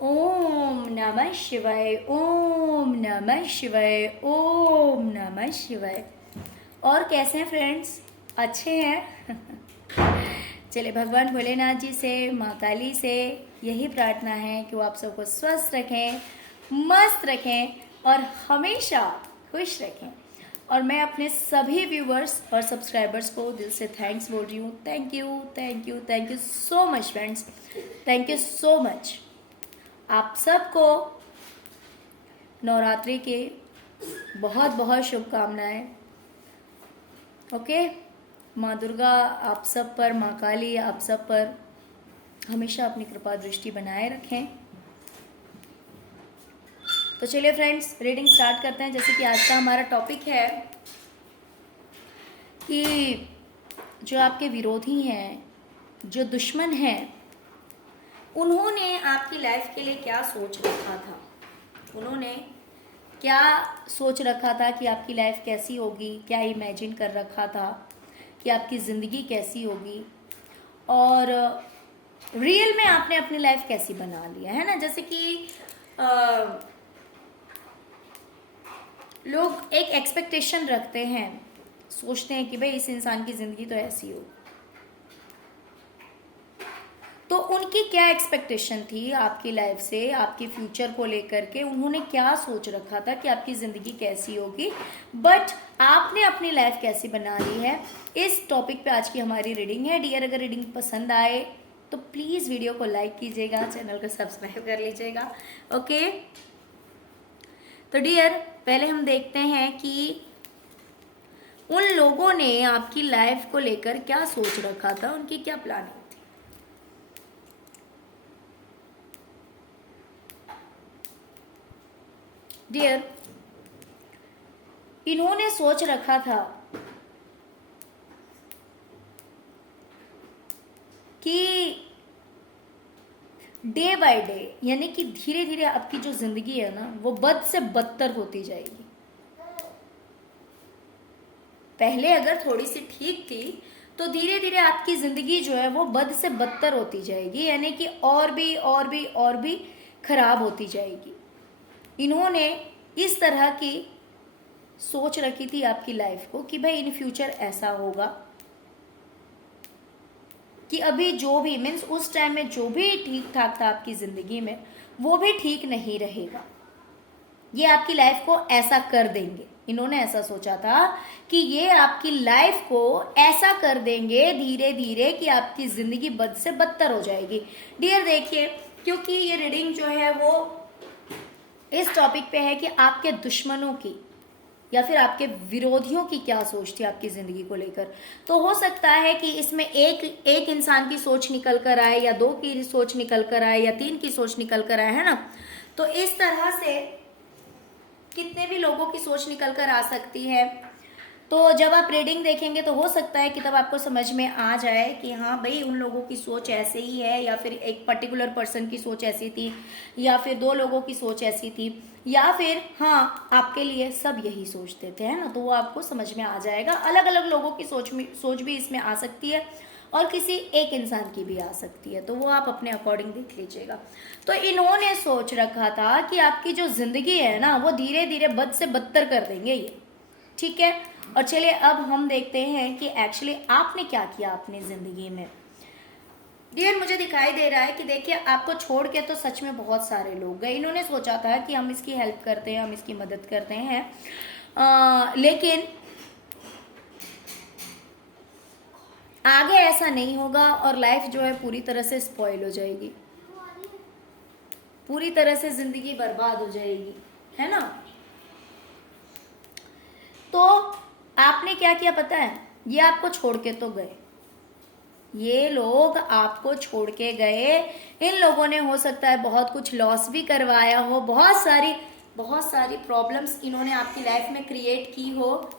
ओम नमः शिवाय, ओम नमः शिवाय, ओम नमः शिवाय। और कैसे हैं फ्रेंड्स? अच्छे हैं? चलिए, भगवान भोलेनाथ जी से, माँ काली से यही प्रार्थना है कि वो आप सबको स्वस्थ रखें, मस्त रखें और हमेशा खुश रखें। और मैं अपने सभी व्यूवर्स और सब्सक्राइबर्स को दिल से थैंक्स बोल रही हूँ। Thank you, thank you, thank you so much friends. Thank you so much. आप सबको नवरात्रि के बहुत बहुत शुभकामनाएं। ओके, माँ दुर्गा आप सब पर, माँ काली आप सब पर हमेशा अपनी कृपा दृष्टि बनाए रखें। तो चलिए फ्रेंड्स, रीडिंग स्टार्ट करते हैं। जैसे कि आज का हमारा टॉपिक है कि जो आपके विरोधी हैं, जो दुश्मन हैं, उन्होंने आपकी लाइफ के लिए क्या सोच रखा था। उन्होंने क्या सोच रखा था कि आपकी लाइफ कैसी होगी, क्या इमेजिन कर रखा था कि आपकी ज़िंदगी कैसी होगी, और रियल में आपने अपनी लाइफ कैसी बना लिया है ना। जैसे कि लोग एक एक्सपेक्टेशन रखते हैं, सोचते हैं कि भाई इस इंसान की ज़िंदगी तो ऐसी हो। तो उनकी क्या एक्सपेक्टेशन थी आपकी लाइफ से, आपके फ्यूचर को लेकर के, उन्होंने क्या सोच रखा था कि आपकी ज़िंदगी कैसी होगी, बट आपने अपनी लाइफ कैसी बना ली है, इस टॉपिक पे आज की हमारी रीडिंग है। डियर, अगर रीडिंग पसंद आए तो प्लीज़ वीडियो को लाइक कीजिएगा, चैनल को सब्सक्राइब कर लीजिएगा। ओके, तो डियर, पहले हम देखते हैं कि उन लोगों ने आपकी लाइफ को लेकर क्या सोच रखा था, उनकी क्या प्लानिंग। डियर, इन्होंने सोच रखा था कि डे बाय डे, यानी कि धीरे धीरे आपकी जो जिंदगी है ना, वो बद से बदतर होती जाएगी। पहले अगर थोड़ी सी ठीक थी, तो धीरे धीरे आपकी जिंदगी जो है वो बद से बदतर होती जाएगी, यानी कि और भी खराब होती जाएगी। इन्होंने इस तरह की सोच रखी थी आपकी लाइफ को कि भाई इन फ्यूचर ऐसा होगा कि अभी जो भी मीन्स उस टाइम में जो भी ठीक ठाक था आपकी ज़िंदगी में, वो भी ठीक नहीं रहेगा। ये आपकी लाइफ को ऐसा कर देंगे। इन्होंने ऐसा सोचा था कि ये आपकी लाइफ को ऐसा कर देंगे धीरे धीरे कि आपकी ज़िंदगी बद से बदतर हो जाएगी। डियर देखिए, क्योंकि ये रीडिंग जो है वो इस टॉपिक पे है कि आपके दुश्मनों की या फिर आपके विरोधियों की क्या सोच थी आपकी जिंदगी को लेकर। तो हो सकता है कि इसमें एक इंसान की सोच निकल कर आए, या दो की सोच निकल कर आए, या तीन की सोच निकल कर आए, है ना। तो इस तरह से कितने भी लोगों की सोच निकल कर आ सकती है। तो जब आप रीडिंग देखेंगे तो हो सकता है कि तब आपको समझ में आ जाए कि हाँ भाई उन लोगों की सोच ऐसे ही है, या फिर एक पर्टिकुलर पर्सन की सोच ऐसी थी, या फिर दो लोगों की सोच ऐसी थी, या फिर हाँ आपके लिए सब यही सोचते थे, है ना। तो वो आपको समझ में आ जाएगा। अलग अलग लोगों की सोच भी इसमें आ सकती है, और किसी एक इंसान की भी आ सकती है, तो वो आप अपने अकॉर्डिंग देख लीजिएगा। तो इन्होंने सोच रखा था कि आपकी जो जिंदगी है ना, वो धीरे धीरे बद से बदतर कर देंगे ये, ठीक है। और चलिए अब हम देखते हैं कि एक्चुअली आपने क्या किया अपनी ज़िंदगी में। डियर, मुझे दिखाई दे रहा है कि देखिए, आपको छोड़ के तो सच में बहुत सारे लोग गए। इन्होंने सोचा था कि हम इसकी हेल्प करते हैं, हम इसकी मदद करते हैं, लेकिन आगे ऐसा नहीं होगा और लाइफ जो है पूरी तरह से स्पॉइल हो जाएगी, पूरी तरह से ज़िंदगी बर्बाद हो जाएगी, है ना। तो आपने क्या किया पता है? ये आपको छोड़ के तो गए, ये लोग आपको छोड़ के गए। इन लोगों ने हो सकता है बहुत कुछ लॉस भी करवाया हो, बहुत सारी प्रॉब्लम्स इन्होंने आपकी लाइफ में क्रिएट की हो,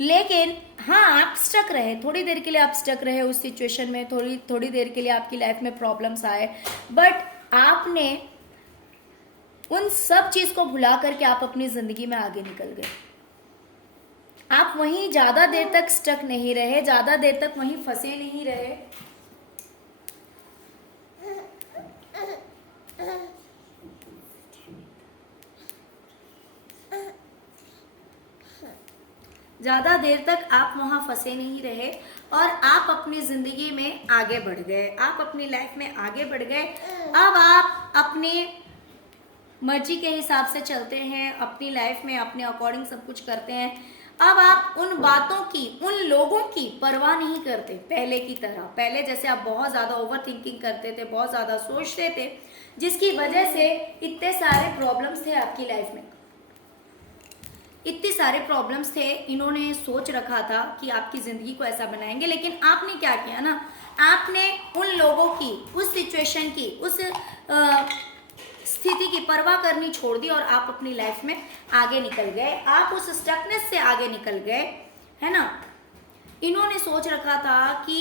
लेकिन हाँ आप स्टक रहे, थोड़ी देर के लिए आप स्टक रहे उस सिचुएशन में, थोड़ी देर के लिए आपकी लाइफ में प्रॉब्लम्स आए, बट आपने उन सब चीज को भुला करके आप अपनी जिंदगी में आगे निकल गए। आप वहीं ज्यादा देर तक स्टक नहीं रहे, ज्यादा देर तक वहीं फंसे नहीं रहे, ज़्यादा देर तक आप वहाँ फंसे नहीं रहे और आप अपनी ज़िंदगी में आगे बढ़ गए, आप अपनी लाइफ में आगे बढ़ गए। अब आप अपने मर्जी के हिसाब से चलते हैं, अपनी लाइफ में अपने अकॉर्डिंग सब कुछ करते हैं। अब आप उन बातों की, उन लोगों की परवाह नहीं करते पहले की तरह। पहले जैसे आप बहुत ज़्यादा ओवर थिंकिंग करते थे, बहुत ज़्यादा सोचते थे, जिसकी वजह से इतने सारे प्रॉब्लम्स थे आपकी लाइफ में, इतने सारे प्रॉब्लम्स थे। इन्होंने सोच रखा था कि आपकी ज़िंदगी को ऐसा बनाएंगे, लेकिन आपने क्या किया ना, आपने उन लोगों की, उस सिचुएशन की, उस स्थिति की परवाह करनी छोड़ दी और आप अपनी लाइफ में आगे निकल गए। आप उस स्टकनेस से आगे निकल गए, है ना। इन्होंने सोच रखा था कि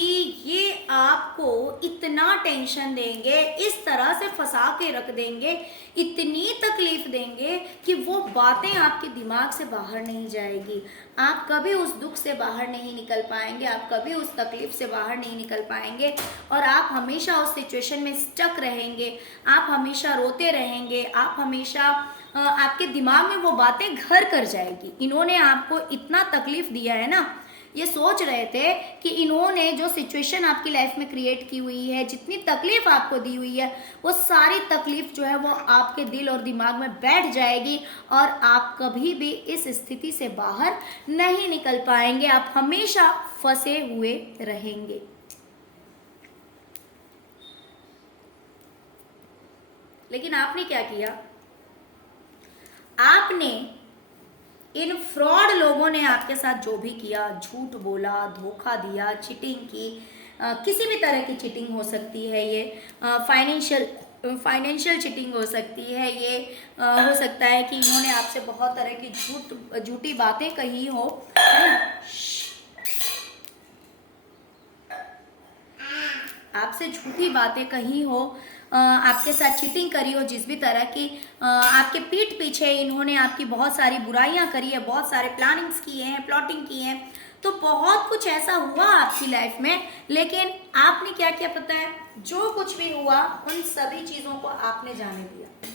ये आपको इतना टेंशन देंगे, इस तरह से फंसा के रख देंगे, इतनी तकलीफ देंगे कि वो बातें आपके दिमाग से बाहर नहीं जाएगी। आप कभी उस दुख से बाहर नहीं निकल पाएंगे, आप कभी उस तकलीफ से बाहर नहीं निकल पाएंगे और आप हमेशा उस सिचुएशन में स्टक रहेंगे, आप हमेशा रोते रहेंगे, आप हमेशा आपके दिमाग में वो बातें घर कर जाएगी। इन्होंने आपको इतना तकलीफ दिया है ना, ये सोच रहे थे कि इन्होंने जो सिचुएशन आपकी लाइफ में क्रिएट की हुई है, जितनी तकलीफ आपको दी हुई है, वो सारी तकलीफ जो है वो आपके दिल और दिमाग में बैठ जाएगी और आप कभी भी इस स्थिति से बाहर नहीं निकल पाएंगे, आप हमेशा फंसे हुए रहेंगे। लेकिन आपने क्या किया, आपने इन फ्रॉड लोगों ने आपके साथ जो भी किया, झूठ बोला, धोखा दिया, चीटिंग की, किसी भी तरह की चीटिंग हो सकती है, ये फाइनेंशियल चीटिंग हो सकती है, ये हो सकता है कि इन्होंने आपसे बहुत तरह की झूठी बातें कही हो, है ना, आपसे झूठी बातें कही हो, आपके साथ चीटिंग करी हो, जिस भी तरह की, आपके पीठ पीछे इन्होंने आपकी बहुत सारी बुराइयां करी है, बहुत सारे प्लानिंग्स किए हैं, प्लॉटिंग की है, तो बहुत कुछ ऐसा हुआ आपकी लाइफ में। लेकिन आपने क्या किया पता है, जो कुछ भी हुआ उन सभी चीजों को आपने जाने दिया।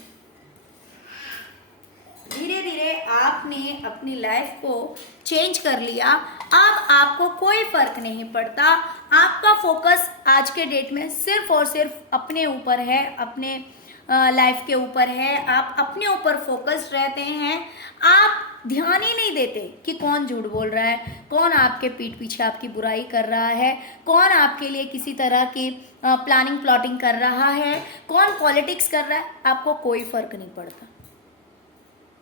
धीरे धीरे आपने अपनी लाइफ को चेंज कर लिया। अब आपको कोई फर्क नहीं पड़ता, आपका फोकस आज के डेट में सिर्फ और सिर्फ अपने ऊपर है, अपने लाइफ के ऊपर है। आप अपने ऊपर फोकस्ड रहते हैं, आप ध्यान ही नहीं देते कि कौन झूठ बोल रहा है, कौन आपके पीठ पीछे आपकी बुराई कर रहा है, कौन आपके लिए किसी तरह की प्लानिंग प्लॉटिंग कर रहा है, कौन पॉलिटिक्स कर रहा है, आपको कोई फर्क नहीं पड़ता।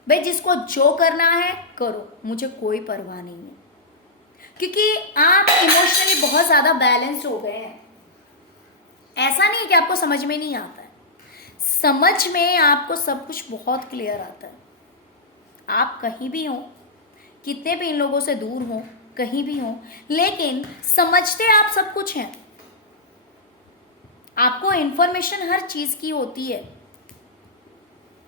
भाई जिसको जो करना है करो, मुझे कोई परवाह नहीं है, क्योंकि आप इमोशनली बहुत ज्यादा बैलेंस्ड हो गए हैं। ऐसा नहीं है कि आपको समझ में नहीं आता है, समझ में आपको सब कुछ बहुत क्लियर आता है। आप कहीं भी हो, कितने भी इन लोगों से दूर हो, कहीं भी हो, लेकिन समझते आप सब कुछ हैं। आपको इंफॉर्मेशन हर चीज की होती है,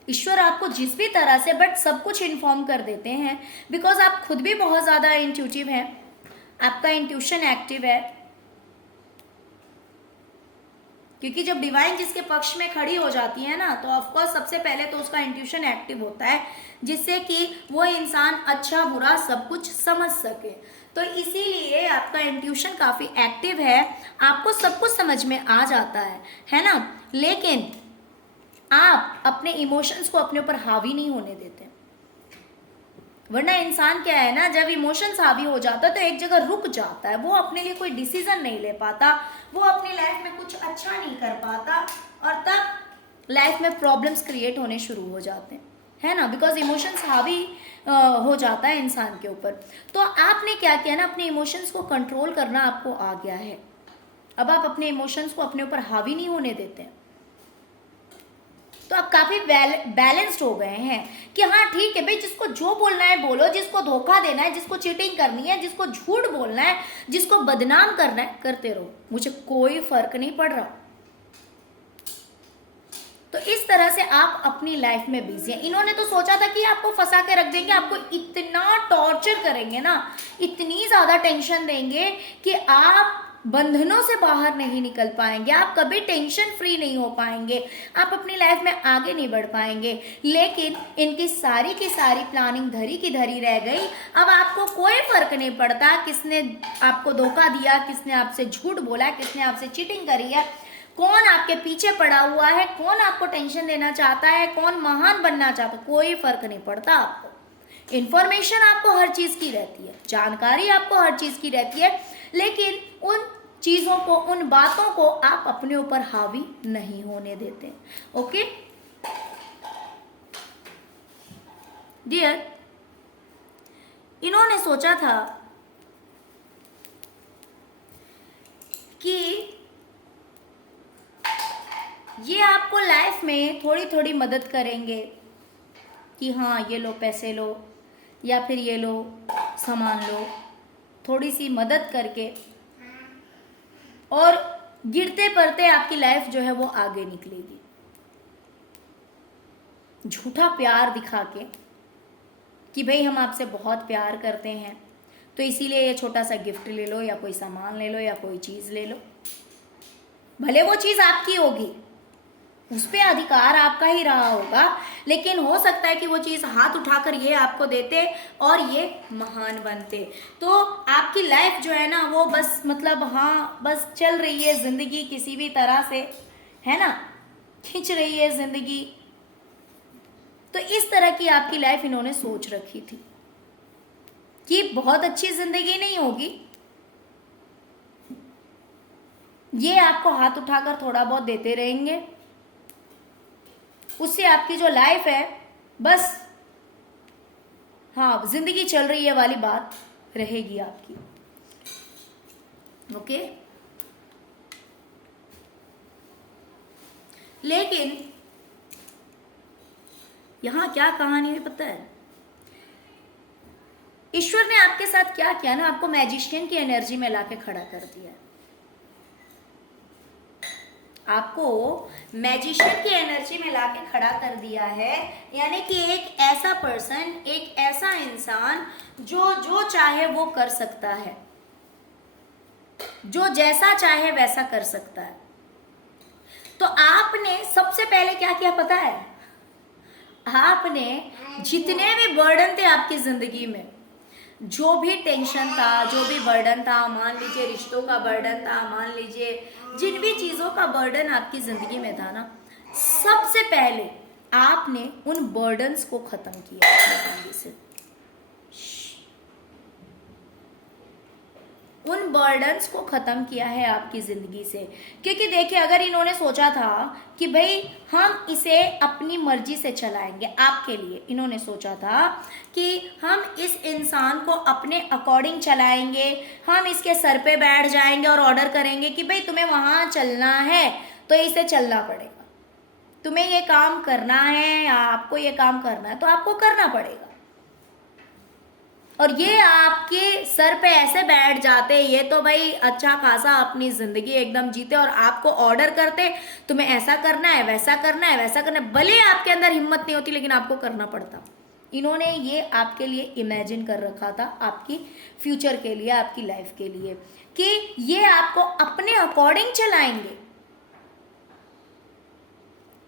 ईश्वर आपको जिस भी तरह से बट सब कुछ इन्फॉर्म कर देते हैं, बिकॉज आप खुद भी बहुत ज़्यादा इंट्यूटिव हैं, आपका इंट्यूशन एक्टिव है। क्योंकि जब डिवाइन जिसके पक्ष में खड़ी हो जाती है ना, तो ऑफकोर्स सबसे पहले तो उसका इंट्यूशन एक्टिव होता है, जिससे कि वो इंसान अच्छा बुरा सब कुछ समझ सके। तो इसीलिए आपका इंट्यूशन काफ़ी एक्टिव है, आपको सब कुछ समझ में आ जाता है ना। लेकिन आप अपने इमोशंस को अपने ऊपर हावी नहीं होने देते, वरना इंसान क्या है ना, जब इमोशंस हावी हो जाता है तो एक जगह रुक जाता है, वो अपने लिए कोई डिसीजन नहीं ले पाता, वो अपनी लाइफ में कुछ अच्छा नहीं कर पाता और तब लाइफ में प्रॉब्लम्स क्रिएट होने शुरू हो जाते हैं, है ना, बिकॉज इमोशंस हावी हो जाता है इंसान के ऊपर। तो आपने क्या किया ना, अपने इमोशंस को कंट्रोल करना आपको आ गया है। अब आप अपने इमोशंस को अपने ऊपर हावी नहीं होने देते हैं, तो आप काफी बैलेंस्ड हो गए हैं कि हाँ ठीक है भाई, जिसको जो बोलना है बोलो, जिसको धोखा देना है, जिसको चीटिंग करनी है, जिसको झूठ बोलना है, जिसको बदनाम करना है, करते रहो, मुझे कोई फर्क नहीं पड़ रहा। तो इस तरह से आप अपनी लाइफ में बिजी हैं। इन्होंने तो सोचा था कि आपको फंसा के रख देंगे, आपको इतना टॉर्चर करेंगे ना, इतनी ज्यादा टेंशन देंगे कि आप बंधनों से बाहर नहीं निकल पाएंगे, आप कभी टेंशन फ्री नहीं हो पाएंगे, आप अपनी लाइफ में आगे नहीं बढ़ पाएंगे। लेकिन इनकी सारी की सारी प्लानिंग धरी की धरी रह गई। अब आपको कोई फर्क नहीं पड़ता किसने आपको धोखा दिया, किसने आपसे झूठ बोला, किसने आपसे चीटिंग करी है, कौन आपके पीछे पड़ा हुआ है, कौन आपको टेंशन देना चाहता है, कौन महान बनना चाहता है, कोई फर्क नहीं पड़ता आपको। इंफॉर्मेशन आपको हर चीज की रहती है, जानकारी आपको हर चीज की रहती है, लेकिन उन चीजों को, उन बातों को आप अपने ऊपर हावी नहीं होने देते। ओके डियर, इन्होंने सोचा था कि ये आपको लाइफ में थोड़ी थोड़ी मदद करेंगे कि हाँ ये लो पैसे लो, या फिर ये लो सामान लो, थोड़ी सी मदद करके, और गिरते पड़ते आपकी लाइफ जो है वो आगे निकलेगी। झूठा प्यार दिखा के कि भाई हम आपसे बहुत प्यार करते हैं, तो इसीलिए ये छोटा सा गिफ्ट ले लो, या कोई सामान ले लो, या कोई चीज ले लो। भले वो चीज आपकी होगी, उस पे अधिकार आपका ही रहा होगा, लेकिन हो सकता है कि वो चीज हाथ उठाकर ये आपको देते और ये महान बनते। तो आपकी लाइफ जो है ना वो बस मतलब हाँ बस चल रही है जिंदगी किसी भी तरह से, है ना, खींच रही है जिंदगी। तो इस तरह की आपकी लाइफ इन्होंने सोच रखी थी कि बहुत अच्छी जिंदगी नहीं होगी, ये आपको हाथ उठाकर थोड़ा बहुत देते रहेंगे, उससे आपकी जो लाइफ है बस हाँ जिंदगी चल रही है वाली बात रहेगी आपकी। ओके, लेकिन यहां क्या कहानी है पता है? ईश्वर ने आपके साथ क्या किया ना, आपको मैजिशियन की एनर्जी में लाके खड़ा कर दिया। आपको मैजिशियन की एनर्जी में लाके खड़ा कर दिया है, यानी कि एक ऐसा पर्सन, एक ऐसा इंसान जो जो चाहे वो कर सकता है, जो जैसा चाहे वैसा कर सकता है। तो आपने सबसे पहले क्या किया पता है? आपने जितने भी बर्डन थे आपकी जिंदगी में, जो भी टेंशन था, जो भी बर्डन था, मान लीजिए रिश्तों का बर्डन था, मान लीजिए जिन भी चीजों का बर्डन आपकी जिंदगी में था ना, सबसे पहले आपने उन बर्डन्स को खत्म किया अपनी जिंदगी से। उन बर्डन्स को खत्म किया है आपकी जिंदगी से, क्योंकि देखिए अगर इन्होंने सोचा था कि भाई हम इसे अपनी मर्जी से चलाएंगे, आपके लिए इन्होंने सोचा था कि हम इस इंसान को अपने अकॉर्डिंग चलाएंगे, हम इसके सर पे बैठ जाएंगे और ऑर्डर करेंगे कि भाई तुम्हें वहां चलना है तो इसे चलना पड़ेगा, तुम्हें ये काम करना है या आपको ये काम करना है तो आपको करना पड़ेगा। और ये आपके सर पे ऐसे बैठ जाते, ये तो भाई अच्छा खासा अपनी जिंदगी एकदम जीते और आपको ऑर्डर करते तुम्हें ऐसा करना है, वैसा करना है, वैसा करना है। भले आपके अंदर हिम्मत नहीं होती लेकिन आपको करना पड़ता। इन्होंने ये आपके लिए इमेजिन कर रखा था, आपकी फ्यूचर के लिए, आपकी लाइफ के लिए, कि ये आपको अपने अकॉर्डिंग चलाएंगे।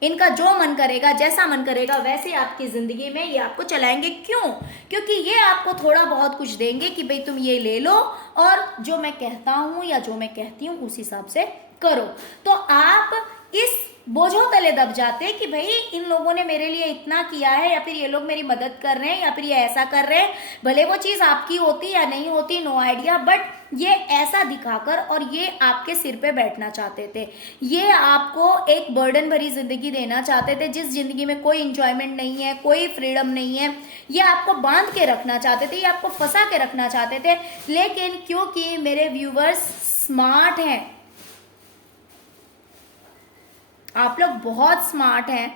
इनका जो मन करेगा, जैसा मन करेगा वैसे आपकी जिंदगी में ये आपको चलाएंगे। क्यों? क्योंकि ये आपको थोड़ा बहुत कुछ देंगे कि भाई तुम ये ले लो और जो मैं कहता हूं या जो मैं कहती हूं उस हिसाब से करो। तो आप इस बोझों तले दब जाते कि भाई इन लोगों ने मेरे लिए इतना किया है, या फिर ये लोग मेरी मदद कर रहे हैं, या फिर ये ऐसा कर रहे हैं। भले वो चीज आपकी होती या नहीं होती, नो आइडिया, बट ये ऐसा दिखाकर और ये आपके सिर पे बैठना चाहते थे। ये आपको एक बर्डन भरी जिंदगी देना चाहते थे, जिस जिंदगी में कोई इंजॉयमेंट नहीं है, कोई फ्रीडम नहीं है। ये आपको बांध के रखना चाहते थे, ये आपको फंसा के रखना चाहते थे। लेकिन क्योंकि मेरे व्यूवर्स स्मार्ट हैं, आप लोग बहुत स्मार्ट हैं,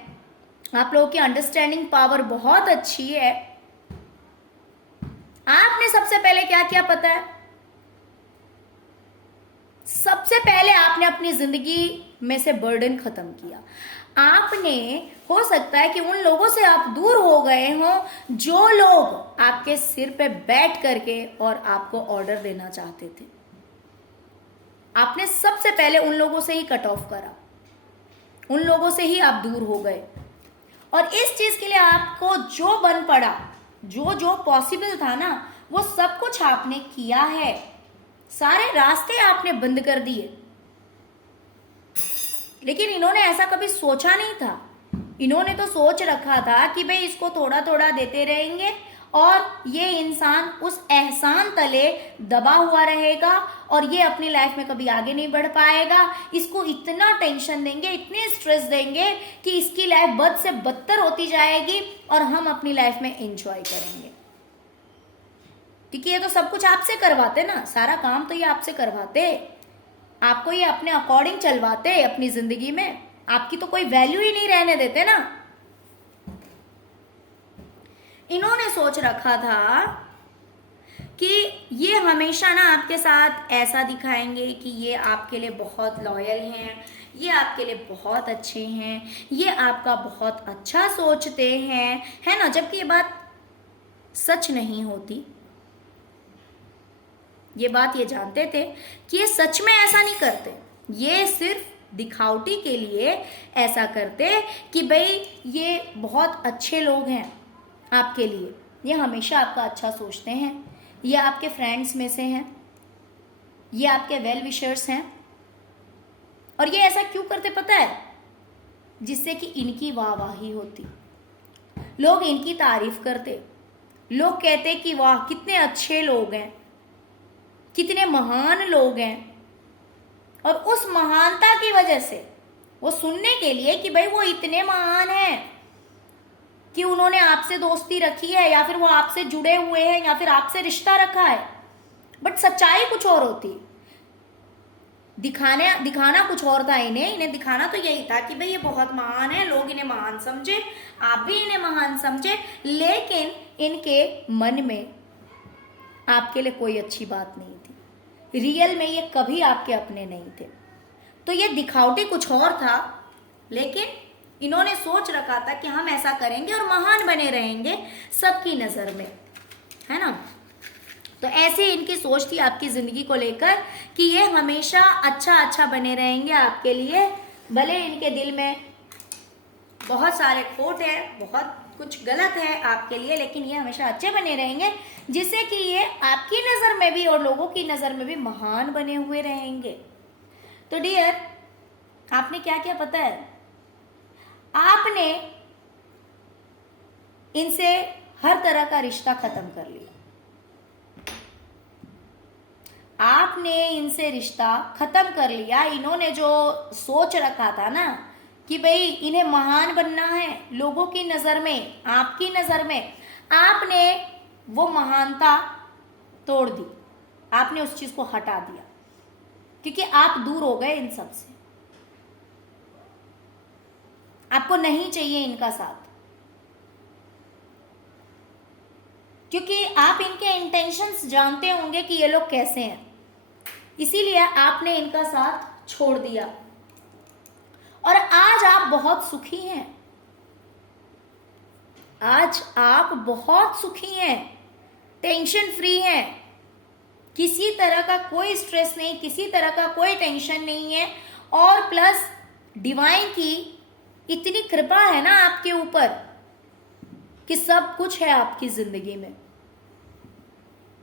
आप लोगों की अंडरस्टैंडिंग पावर बहुत अच्छी है, आपने सबसे पहले क्या किया पता है? सबसे पहले आपने अपनी जिंदगी में से बर्डन खत्म किया। आपने, हो सकता है कि उन लोगों से आप दूर हो गए हो जो लोग आपके सिर पे बैठ करके और आपको ऑर्डर देना चाहते थे। आपने सबसे पहले उन लोगों से ही कट ऑफ करा, उन लोगों से ही आप दूर हो गए। और इस चीज के लिए आपको जो बन पड़ा, जो जो पॉसिबल था ना, वो सब कुछ आपने किया है, सारे रास्ते आपने बंद कर दिए। लेकिन इन्होंने ऐसा कभी सोचा नहीं था। इन्होंने तो सोच रखा था कि भाई इसको थोड़ा थोड़ा देते रहेंगे और ये इंसान उस एहसान तले दबा हुआ रहेगा और ये अपनी लाइफ में कभी आगे नहीं बढ़ पाएगा। इसको इतना टेंशन देंगे, इतने स्ट्रेस देंगे कि इसकी लाइफ बद से बदतर होती जाएगी और हम अपनी लाइफ में एंजॉय करेंगे। क्योंकि ये तो सब कुछ आपसे करवाते ना, सारा काम तो ये आपसे करवाते, आपको ये अपने अकॉर्डिंग चलवाते अपनी जिंदगी में, आपकी तो कोई वैल्यू ही नहीं रहने देते ना। इन्होंने सोच रखा था कि ये हमेशा ना आपके साथ ऐसा दिखाएंगे कि ये आपके लिए बहुत लॉयल हैं, ये आपके लिए बहुत अच्छे हैं, ये आपका बहुत अच्छा सोचते हैं, है ना। जबकि ये बात सच नहीं होती। ये बात ये जानते थे कि ये सच में ऐसा नहीं करते, ये सिर्फ दिखावटी के लिए ऐसा करते कि भाई ये बहुत अच्छे लोग हैं आपके लिए, ये हमेशा आपका अच्छा सोचते हैं, ये आपके फ्रेंड्स में से हैं, ये आपके वेल विशर्स हैं। और ये ऐसा क्यों करते पता है? जिससे कि इनकी वाहवाही होती, लोग इनकी तारीफ करते, लोग कहते कि वाह कितने अच्छे लोग हैं, कितने महान लोग हैं। और उस महानता की वजह से वो सुनने के लिए कि भाई वो इतने महान हैं कि उन्होंने आपसे दोस्ती रखी है, या फिर वो आपसे जुड़े हुए हैं, या फिर आपसे रिश्ता रखा है। बट सच्चाई कुछ और होती, दिखाना कुछ और था। इन्हें दिखाना तो यही था कि भाई ये बहुत महान है, लोग इन्हें महान समझे, आप भी इन्हें महान समझे। लेकिन इनके मन में आपके लिए कोई अच्छी बात नहीं थी, रियल में ये कभी आपके अपने नहीं थे। तो ये दिखावटी कुछ और था, लेकिन इन्होंने सोच रखा था कि हम ऐसा करेंगे और महान बने रहेंगे सबकी नजर में, है ना। तो ऐसे इनकी सोच थी आपकी जिंदगी को लेकर कि ये हमेशा अच्छा बने रहेंगे आपके लिए। भले इनके दिल में बहुत सारे खोट है, बहुत कुछ गलत है आपके लिए, लेकिन ये हमेशा अच्छे बने रहेंगे, जिससे कि ये आपकी नजर में भी और लोगों की नजर में भी महान बने हुए रहेंगे। तो डियर, आपने क्या किया पता है? आपने इनसे हर तरह का रिश्ता खत्म कर लिया। आपने इनसे रिश्ता खत्म कर लिया। इन्होंने जो सोच रखा था ना कि भाई इन्हें महान बनना है लोगों की नजर में, आपकी नजर में, आपने वो महानता तोड़ दी, आपने उस चीज को हटा दिया, क्योंकि आप दूर हो गए इन सब से। आपको नहीं चाहिए इनका साथ, क्योंकि आप इनके इंटेंशंस जानते होंगे कि ये लोग कैसे हैं, इसीलिए आपने इनका साथ छोड़ दिया। और आज आप बहुत सुखी हैं, आज आप बहुत सुखी हैं, टेंशन फ्री हैं, किसी तरह का कोई स्ट्रेस नहीं, किसी तरह का कोई टेंशन नहीं है। और प्लस डिवाइन की इतनी कृपा है ना आपके ऊपर कि सब कुछ है आपकी जिंदगी में,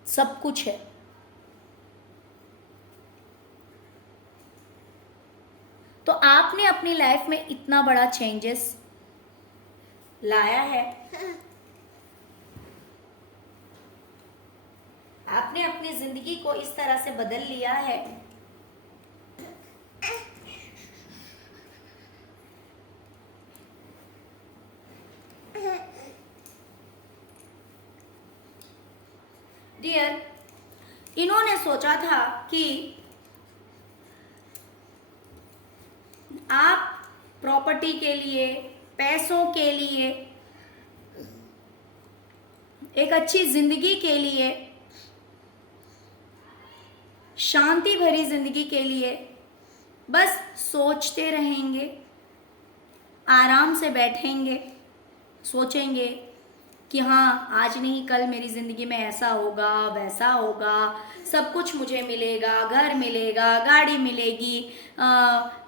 सब कुछ है। तो आपने अपनी लाइफ में इतना बड़ा चेंजेस लाया है, आपने अपनी जिंदगी को इस तरह से बदल लिया है। डियर, इन्होंने सोचा था कि आप प्रॉपर्टी के लिए, पैसों के लिए, एक अच्छी जिंदगी के लिए, शांति भरी जिंदगी के लिए बस सोचते रहेंगे, आराम से बैठेंगे, सोचेंगे कि हाँ आज नहीं कल मेरी ज़िंदगी में ऐसा होगा वैसा होगा, सब कुछ मुझे मिलेगा, घर मिलेगा, गाड़ी मिलेगी,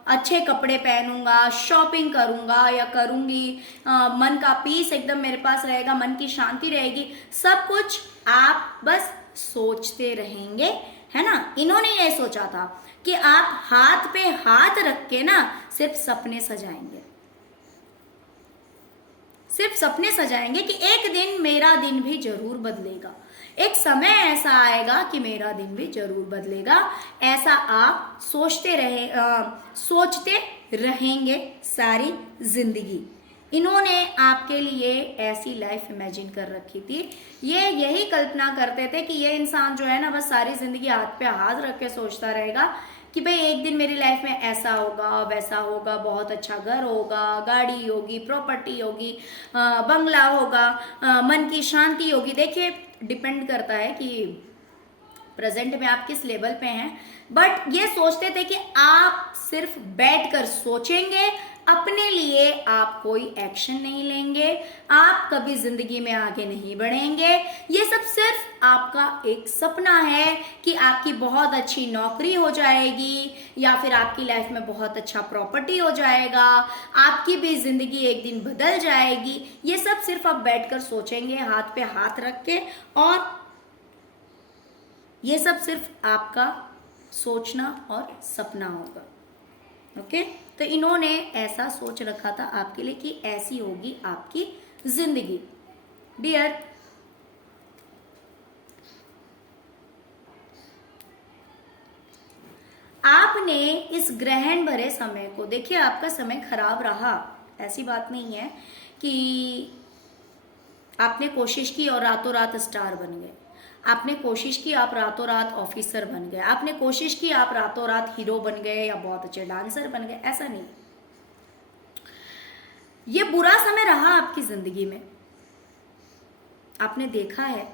अच्छे कपड़े पहनूंगा, शॉपिंग करूंगा या करूंगी, मन का पीस एकदम मेरे पास रहेगा, मन की शांति रहेगी, सब कुछ आप बस सोचते रहेंगे, है ना। इन्होंने ये सोचा था कि आप हाथ पे हाथ रख के ना सिर्फ सपने सजाएंगे, सिर्फ सपने सजाएंगे कि एक दिन मेरा दिन भी जरूर बदलेगा, एक समय ऐसा आएगा कि मेरा दिन भी जरूर बदलेगा। ऐसा आप सोचते रहेंगे सारी जिंदगी। इन्होंने आपके लिए ऐसी लाइफ इमेजिन कर रखी थी। ये यही कल्पना करते थे कि ये इंसान जो है ना बस सारी जिंदगी हाथ पे हाथ रख के सोचता रहेगा कि भाई एक दिन मेरी लाइफ में ऐसा होगा वैसा होगा, बहुत अच्छा घर होगा, गाड़ी होगी, प्रॉपर्टी होगी, बंगला होगा, मन की शांति होगी। देखिए डिपेंड करता है कि प्रेजेंट में आप किस लेवल पे हैं, बट ये सोचते थे कि आप सिर्फ बैठकर सोचेंगे, अपने लिए आप कोई एक्शन नहीं लेंगे, आप कभी जिंदगी में आगे नहीं बढ़ेंगे। ये सब सिर्फ आपका एक सपना है कि आपकी बहुत अच्छी नौकरी हो जाएगी या फिर आपकी लाइफ में बहुत अच्छा प्रॉपर्टी हो जाएगा, आपकी भी जिंदगी एक दिन बदल जाएगी। ये सब सिर्फ आप बैठकर सोचेंगे हाथ पे हाथ रख के, और ये सब सिर्फ आपका सोचना और सपना होगा। ओके, तो इन्होंने ऐसा सोच रखा था आपके लिए कि ऐसी होगी आपकी जिंदगी। डियर, आपने इस ग्रहण भरे समय को, देखिए आपका समय खराब रहा, ऐसी बात नहीं है कि आपने कोशिश की और रातों रात स्टार बन गए, आपने कोशिश की आप रातों रात ऑफिसर बन गए, आपने कोशिश की आप रातों रात हीरो बन गए या बहुत अच्छे डांसर बन गए, ऐसा नहीं। ये बुरा समय रहा आपकी जिंदगी में, आपने देखा है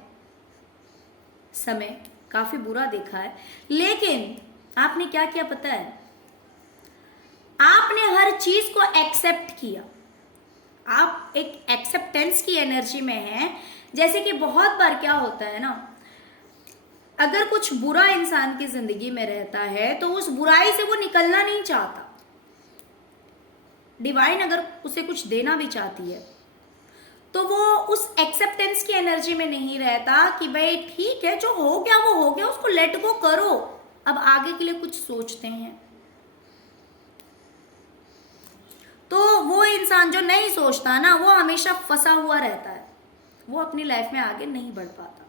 समय काफी बुरा देखा है, लेकिन आपने क्या किया पता है, आपने हर चीज को एक्सेप्ट किया। आप एक एक्सेप्टेंस की एनर्जी में हैं। जैसे कि बहुत बार क्या होता है ना, अगर कुछ बुरा इंसान की जिंदगी में रहता है तो उस बुराई से वो निकलना नहीं चाहता। डिवाइन अगर उसे कुछ देना भी चाहती है तो वो उस एक्सेप्टेंस की एनर्जी में नहीं रहता कि भाई ठीक है जो हो गया वो हो गया, उसको लेट गो करो, अब आगे के लिए कुछ सोचते हैं। तो वो इंसान जो नहीं सोचता ना, वो हमेशा फंसा हुआ रहता है, वो अपनी लाइफ में आगे नहीं बढ़ पाता।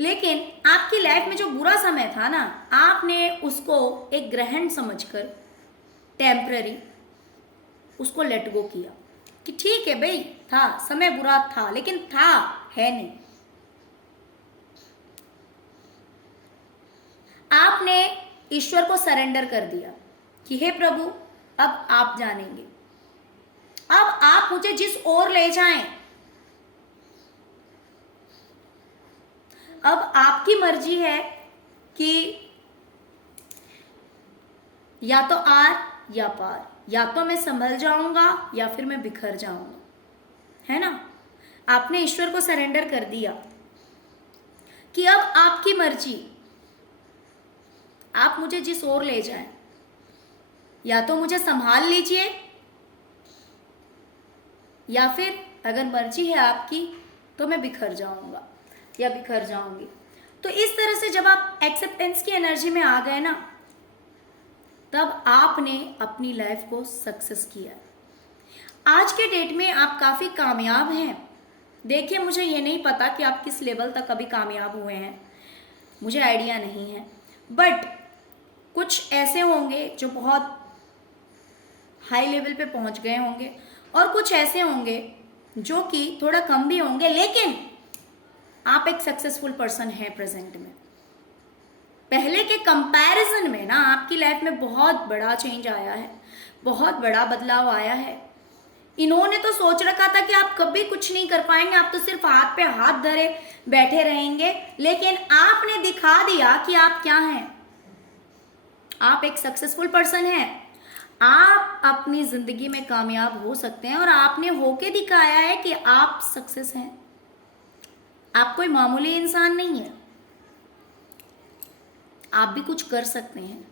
लेकिन आपकी लाइफ में जो बुरा समय था ना, आपने उसको एक ग्रहण समझकर टेम्पररी उसको लेट गो किया कि ठीक है भाई था, समय बुरा था लेकिन था, है नहीं। आपने ईश्वर को सरेंडर कर दिया कि हे प्रभु अब आप जानेंगे, अब आप मुझे जिस ओर ले जाएं, अब आपकी मर्जी है कि या तो आर या पार, या तो मैं संभल जाऊंगा या फिर मैं बिखर जाऊंगा, है ना। आपने ईश्वर को सरेंडर कर दिया कि अब आपकी मर्जी, आप मुझे जिस ओर ले जाएं, या तो मुझे संभाल लीजिए या फिर अगर मर्जी है आपकी तो मैं बिखर जाऊंगा या बिखर जाऊंगी। तो इस तरह से जब आप एक्सेप्टेंस की एनर्जी में आ गए ना, तब आपने अपनी लाइफ को सक्सेस किया। आज के डेट में आप काफी कामयाब हैं। देखिए मुझे ये नहीं पता कि आप किस लेवल तक अभी कामयाब हुए हैं, मुझे आइडिया नहीं है, बट कुछ ऐसे होंगे जो बहुत हाई लेवल पे पहुंच गए होंगे और कुछ ऐसे होंगे जो कि थोड़ा कम भी होंगे, लेकिन आप एक सक्सेसफुल पर्सन हैं प्रेजेंट में। पहले के कंपैरिजन में ना आपकी लाइफ में बहुत बड़ा चेंज आया है, बहुत बड़ा बदलाव आया है। इन्होंने तो सोच रखा था कि आप कभी कुछ नहीं कर पाएंगे, आप तो सिर्फ हाथ पे हाथ धरे बैठे रहेंगे, लेकिन आपने दिखा दिया कि आप क्या हैं। आप एक सक्सेसफुल पर्सन हैं। आप अपने अपनी जिंदगी में कामयाब हो सकते हैं और आपने होके दिखाया है कि आप सक्सेस हैं। आप कोई मामूली इंसान नहीं है, आप भी कुछ कर सकते हैं।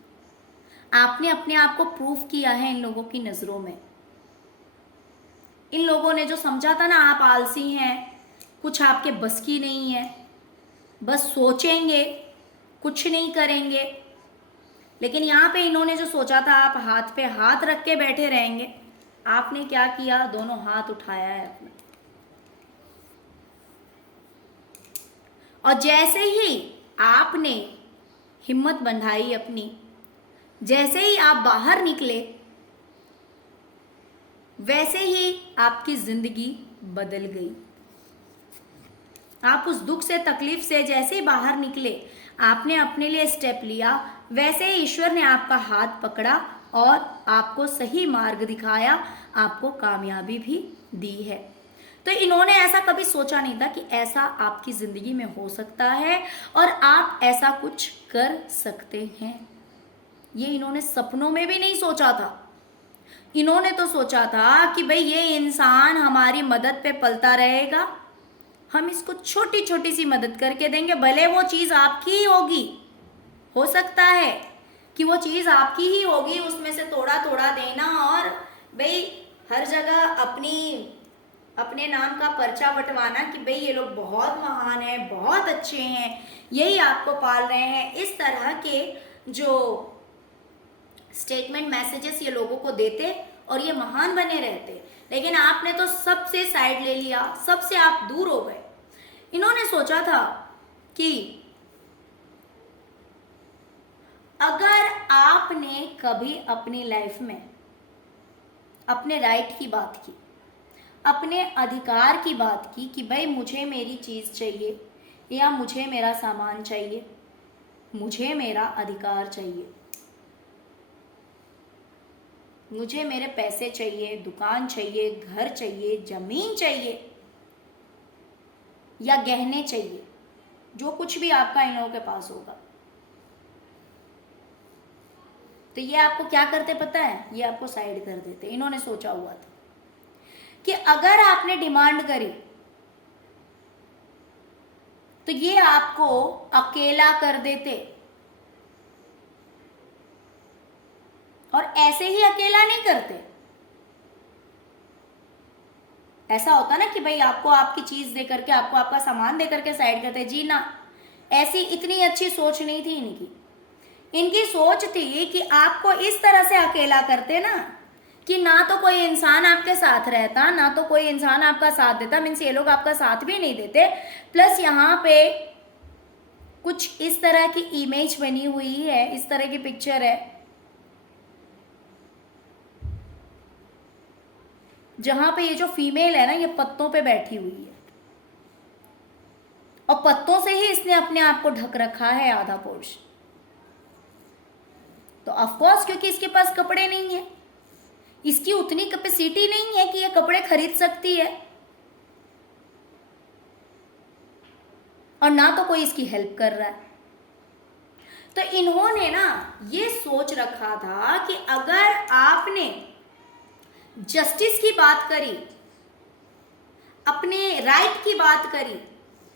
आपने अपने आप को प्रूव किया है इन लोगों की नजरों में। इन लोगों ने जो समझा था ना आप आलसी हैं, कुछ आपके बस की नहीं है, बस सोचेंगे कुछ नहीं करेंगे, लेकिन यहाँ पे इन्होंने जो सोचा था आप हाथ पे हाथ रख के बैठे रहेंगे, आपने क्या किया? दोनों हाथ उठाया है अपने। और जैसे ही आपने हिम्मत बंधाई अपनी, जैसे ही आप बाहर निकले, वैसे ही आपकी जिंदगी बदल गई। आप उस दुख से, तकलीफ से जैसे ही बाहर निकले, आपने अपने लिए स्टेप लिया, वैसे ही ईश्वर ने आपका हाथ पकड़ा और आपको सही मार्ग दिखाया, आपको कामयाबी भी दी है। तो इन्होंने ऐसा कभी सोचा नहीं था कि ऐसा आपकी जिंदगी में हो सकता है और आप ऐसा कुछ कर सकते हैं। ये इन्होंने सपनों में भी नहीं सोचा था। इन्होंने तो सोचा था कि भाई ये इंसान हमारी मदद पे पलता रहेगा, हम इसको छोटी छोटी सी मदद करके देंगे, भले वो चीज आपकी ही होगी, हो सकता है कि वो चीज आपकी ही होगी, उसमें से थोड़ा थोड़ा देना और भाई हर जगह अपने नाम का पर्चा बंटवाना कि भाई ये लोग बहुत महान हैं, बहुत अच्छे हैं, यही आपको पाल रहे हैं। इस तरह के जो स्टेटमेंट मैसेजेस ये लोगों को देते और ये महान बने रहते, लेकिन आपने तो सबसे साइड ले लिया, सबसे आप दूर हो गए। इन्होंने सोचा था कि अगर आपने कभी अपनी लाइफ में अपने राइट की बात की, अपने अधिकार की बात की कि भाई मुझे मेरी चीज चाहिए या मुझे मेरा सामान चाहिए, मुझे मेरा अधिकार चाहिए, मुझे मेरे पैसे चाहिए, दुकान चाहिए, घर चाहिए, जमीन चाहिए या गहने चाहिए, जो कुछ भी आपका इन लोगों के पास होगा, तो ये आपको क्या करते पता है? ये आपको साइड कर देते। इन्होंने सोचा हुआ था कि अगर आपने डिमांड करी तो ये आपको अकेला कर देते, और ऐसे ही अकेला नहीं करते। ऐसा होता ना कि भाई आपको आपकी चीज दे करके, आपको आपका सामान दे करके साइड करते, जी ना, ऐसी इतनी अच्छी सोच नहीं थी इनकी। इनकी सोच थी कि आपको इस तरह से अकेला करते ना कि ना तो कोई इंसान आपके साथ रहता, ना तो कोई इंसान आपका साथ देता, मीन्स ये लोग आपका साथ भी नहीं देते, प्लस यहाँ पे कुछ इस तरह की इमेज बनी हुई है, इस तरह की पिक्चर है जहां पे ये जो फीमेल है ना, ये पत्तों पे बैठी हुई है और पत्तों से ही इसने अपने आप को ढक रखा है आधा पोर्शन। तो ऑफकोर्स क्योंकि इसके पास कपड़े नहीं है, इसकी उतनी कैपेसिटी नहीं है कि ये कपड़े खरीद सकती है, और ना तो कोई इसकी हेल्प कर रहा है। तो इन्होंने ना ये सोच रखा था कि अगर आपने जस्टिस की बात करी, अपने राइट की बात करी,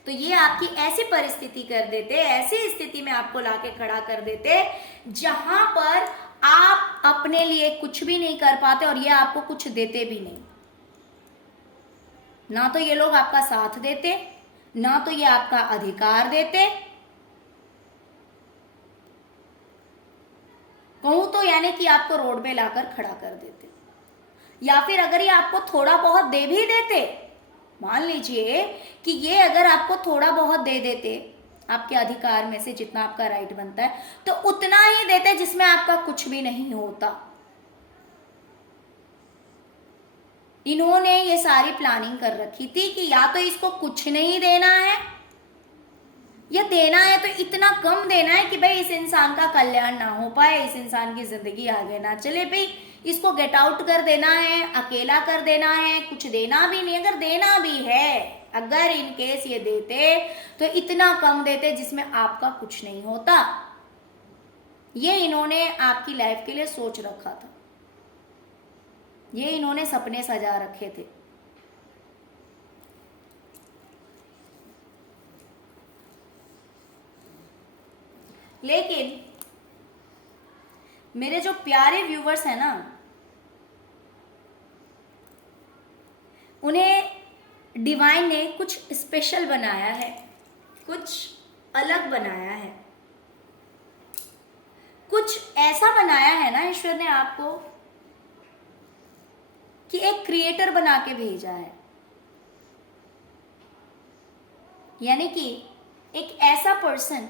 तो ये आपकी ऐसी परिस्थिति कर देते, ऐसी स्थिति में आपको लाके खड़ा कर देते जहां पर आप अपने लिए कुछ भी नहीं कर पाते और ये आपको कुछ देते भी नहीं। ना तो ये लोग आपका साथ देते, ना तो ये आपका अधिकार देते, कहूं तो यानी कि आपको रोड पे लाकर खड़ा कर देते, या फिर अगर ये आपको थोड़ा बहुत दे भी देते, मान लीजिए कि ये अगर आपको थोड़ा बहुत दे देते आपके अधिकार में से जितना आपका राइट बनता है, तो उतना ही देते जिसमें आपका कुछ भी नहीं होता। इन्होंने ये सारी प्लानिंग कर रखी थी कि या तो इसको कुछ नहीं देना है, या देना है तो इतना कम देना है कि भाई इस इंसान का कल्याण ना हो पाए, इस इंसान की जिंदगी आगे ना चले, भाई इसको गेट आउट कर देना है, अकेला कर देना है, कुछ देना भी नहीं। अगर देना भी है, अगर इन केस ये देते तो इतना कम देते जिसमें आपका कुछ नहीं होता। ये इन्होंने आपकी लाइफ के लिए सोच रखा था। ये इन्होंने सपने सजा रखे थे। लेकिन मेरे जो प्यारे व्यूवर्स हैं ना, उन्हें डिवाइन ने कुछ स्पेशल बनाया है, कुछ अलग बनाया है, कुछ ऐसा बनाया है ना ईश्वर ने आपको कि एक क्रिएटर बना के भेजा है। यानी कि एक ऐसा पर्सन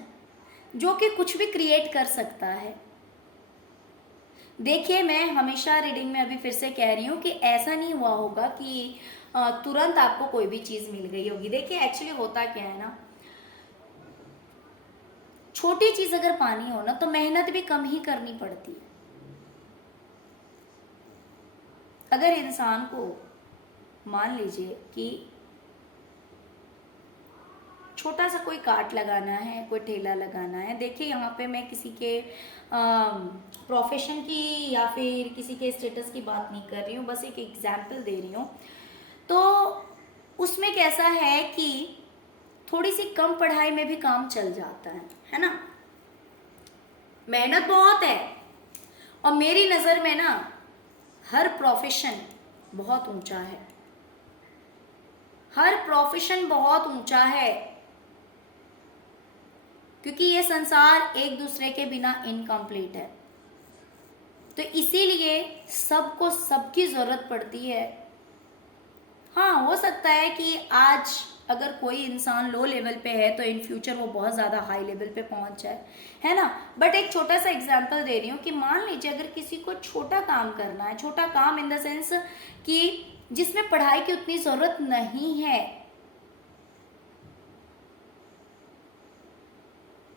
जो कि कुछ भी क्रिएट कर सकता है। देखिए, मैं हमेशा रीडिंग में अभी फिर से कह रही हूँ कि ऐसा नहीं हुआ होगा कि तुरंत आपको कोई भी चीज मिल गई होगी। देखिए, एक्चुअली होता क्या है ना, छोटी चीज अगर पानी हो ना तो मेहनत भी कम ही करनी पड़ती है। अगर इंसान को मान लीजिए कि छोटा सा कोई कार्ट लगाना है, कोई ठेला लगाना है। देखिए, यहाँ पे मैं किसी के प्रोफेशन की या फिर किसी के स्टेटस की बात नहीं कर रही हूँ, बस एक एग्जाम्पल दे रही हूँ। तो उसमें कैसा है कि थोड़ी सी कम पढ़ाई में भी काम चल जाता है ना। मेहनत बहुत है, और मेरी नज़र में ना हर प्रोफेशन बहुत ऊंचा है, हर प्रोफेशन बहुत ऊंचा है, क्योंकि ये संसार एक दूसरे के बिना इनकम्प्लीट है। तो इसीलिए सबको सबकी जरूरत पड़ती है। हाँ, हो सकता है कि आज अगर कोई इंसान लो लेवल पे है तो इन फ्यूचर वो बहुत ज़्यादा हाई लेवल पे पहुंच जाए, है ना। बट एक छोटा सा एग्जांपल दे रही हूँ कि मान लीजिए अगर किसी को छोटा काम करना है, छोटा काम इन द सेंस कि जिसमें पढ़ाई की उतनी ज़रूरत नहीं है,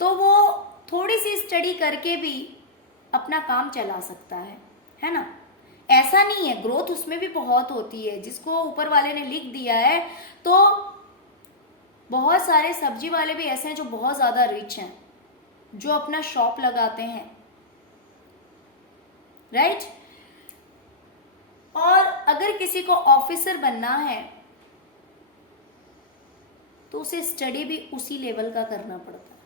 तो वो थोड़ी सी स्टडी करके भी अपना काम चला सकता है ना। ऐसा नहीं है, ग्रोथ उसमें भी बहुत होती है। जिसको ऊपर वाले ने लिख दिया है, तो बहुत सारे सब्जी वाले भी ऐसे हैं जो बहुत ज़्यादा रिच हैं, जो अपना शॉप लगाते हैं, राइट। और अगर किसी को ऑफिसर बनना है तो उसे स्टडी भी उसी लेवल का करना पड़ता है।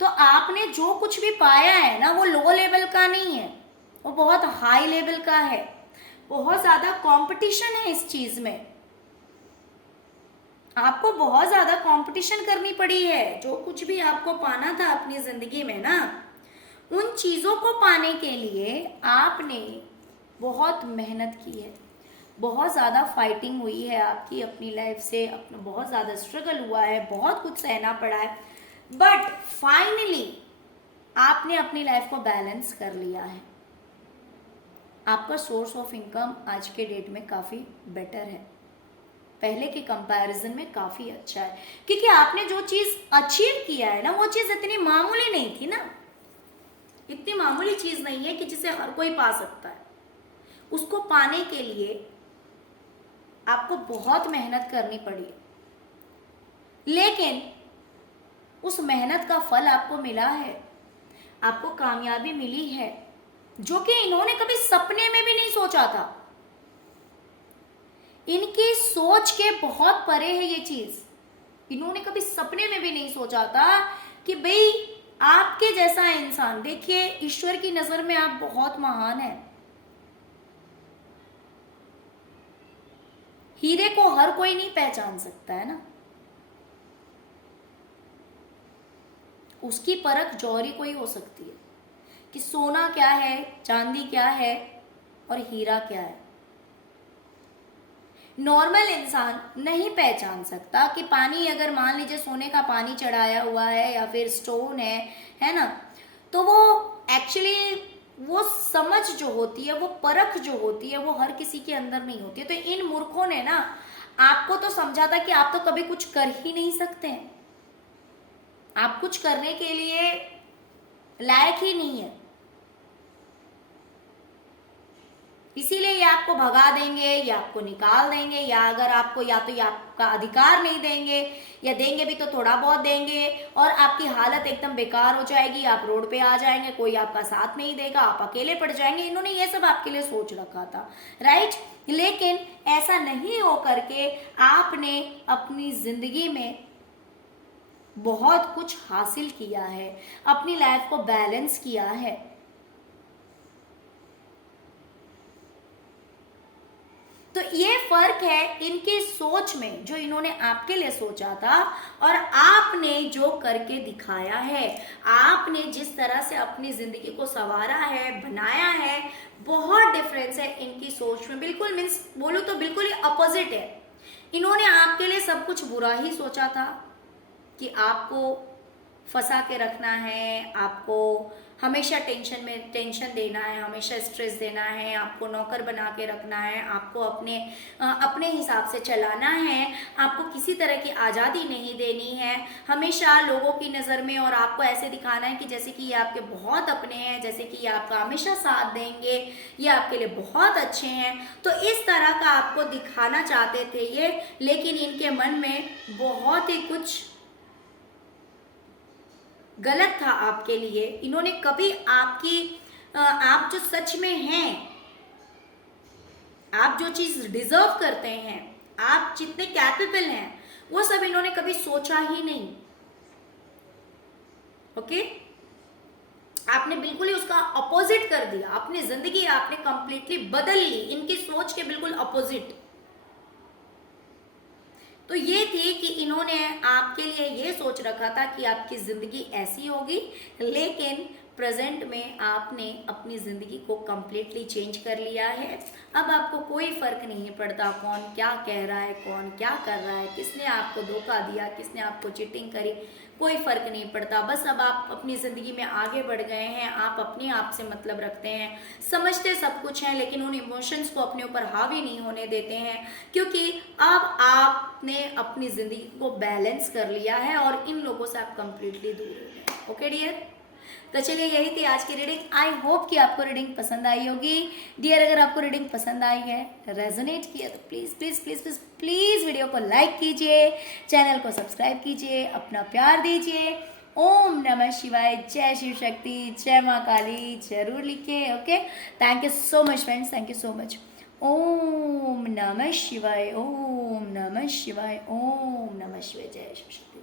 तो आपने जो कुछ भी पाया है ना, वो लो लेवल का नहीं है, वो बहुत हाई लेवल का है। बहुत ज्यादा कंपटीशन है इस चीज में, आपको बहुत ज्यादा कंपटीशन करनी पड़ी है। जो कुछ भी आपको पाना था अपनी जिंदगी में ना, उन चीजों को पाने के लिए आपने बहुत मेहनत की है, बहुत ज़्यादा फाइटिंग हुई है आपकी अपनी लाइफ से, अपना बहुत ज़्यादा स्ट्रगल हुआ है, बहुत कुछ सहना पड़ा है। बट फाइनली आपने अपनी लाइफ को बैलेंस कर लिया है। आपका सोर्स ऑफ इनकम आज के डेट में काफ़ी बेटर है, पहले के कंपैरिजन में काफ़ी अच्छा है, क्योंकि आपने जो चीज़ अचीव किया है ना, वो चीज़ इतनी मामूली नहीं थी ना। इतनी मामूली चीज़ नहीं है कि जिसे हर कोई पा सकता है। उसको पाने के लिए आपको बहुत मेहनत करनी पड़ी, लेकिन उस मेहनत का फल आपको मिला है, आपको कामयाबी मिली है, जो कि इन्होंने कभी सपने में भी नहीं सोचा था। इनकी सोच के बहुत परे है ये चीज। इन्होंने कभी सपने में भी नहीं सोचा था कि भाई आपके जैसा इंसान, देखिए ईश्वर की नजर में आप बहुत महान हैं। हीरे को हर कोई नहीं पहचान सकता है ना, उसकी परख जौहरी को ही हो सकती है कि सोना क्या है, चांदी क्या है और हीरा क्या है। नॉर्मल इंसान नहीं पहचान सकता कि पानी, अगर मान लीजिए सोने का पानी चढ़ाया हुआ है या फिर स्टोन है ना, तो वो एक्चुअली वो समझ जो होती है, वो परख जो होती है, वो हर किसी के अंदर नहीं होती है। तो इन मूर्खों ने ना आपको तो समझा था कि आप तो कभी कुछ कर ही नहीं सकते हैं, आप कुछ करने के लिए लायक ही नहीं है। इसीलिए ये आपको भगा देंगे या आपको निकाल देंगे, या अगर आपको या तो ये आपका अधिकार नहीं देंगे या देंगे भी तो थोड़ा बहुत देंगे और आपकी हालत एकदम बेकार हो जाएगी, आप रोड पे आ जाएंगे, कोई आपका साथ नहीं देगा, आप अकेले पड़ जाएंगे। इन्होंने ये सब आपके लिए सोच रखा था, राइट। लेकिन ऐसा नहीं हो करके आपने अपनी जिंदगी में बहुत कुछ हासिल किया है, अपनी लाइफ को बैलेंस किया है। तो ये फर्क है इनकी सोच में, जो इन्होंने आपके लिए सोचा था और आपने जो करके दिखाया है। आपने जिस तरह से अपनी जिंदगी को संवारा है, बनाया है, बहुत डिफरेंस है इनकी सोच में। बिल्कुल मीन्स बोलूं तो बिल्कुल ही अपोजिट है। इन्होंने आपके लिए सब कुछ बुरा ही सोचा था कि आपको फंसा के रखना है, आपको हमेशा टेंशन देना है, हमेशा स्ट्रेस देना है, आपको नौकर बना के रखना है, आपको अपने हिसाब से चलाना है, आपको किसी तरह की आज़ादी नहीं देनी है, हमेशा लोगों की नज़र में और आपको ऐसे दिखाना है कि जैसे कि ये आपके बहुत अपने हैं, जैसे कि ये आपका हमेशा साथ देंगे, ये आपके लिए बहुत अच्छे हैं। तो इस तरह का आपको दिखाना चाहते थे ये, लेकिन इनके मन में बहुत ही कुछ गलत था आपके लिए। इन्होंने कभी आप जो सच में हैं, आप जो चीज डिजर्व करते हैं, आप जितने कैपेबल हैं, वो सब इन्होंने कभी सोचा ही नहीं। ओके, आपने बिल्कुल ही उसका अपोजिट कर दिया, अपनी जिंदगी आपने कंप्लीटली बदल ली इनकी सोच के बिल्कुल अपोजिट। तो ये थी कि इन्होंने आपके लिए ये सोच रखा था कि आपकी ज़िंदगी ऐसी होगी, लेकिन प्रेजेंट में आपने अपनी ज़िंदगी को कम्प्लीटली चेंज कर लिया है। अब आपको कोई फ़र्क नहीं पड़ता कौन क्या कह रहा है, कौन क्या कर रहा है, किसने आपको धोखा दिया, किसने आपको चीटिंग करी, कोई फ़र्क नहीं पड़ता। बस अब आप अपनी ज़िंदगी में आगे बढ़ गए हैं, आप अपने आप से मतलब रखते हैं, समझते सब कुछ हैं, लेकिन उन इमोशंस को अपने ऊपर हावी नहीं होने देते हैं, क्योंकि अब आपने अपनी ज़िंदगी को बैलेंस कर लिया है और इन लोगों से आप कंप्लीटली दूर हो गए। ओके डियर, तो चलिए यही थी आज की रीडिंग। आई होप कि आपको रीडिंग पसंद आई होगी। डियर, अगर आपको रीडिंग पसंद आई है, रेजोनेट किया, तो please please please please please video को लाइक कीजिए, चैनल को सब्सक्राइब कीजिए, अपना प्यार दीजिए। ओम नमः शिवाय, जय शिव शक्ति, जय माँ काली जरूर लिखिए। Okay, thank you so much friends, thank you so much. ओम नमः शिवाय, ओम नमः शिवाय, ओम नमः शिवाय, जय शिव शक्ति।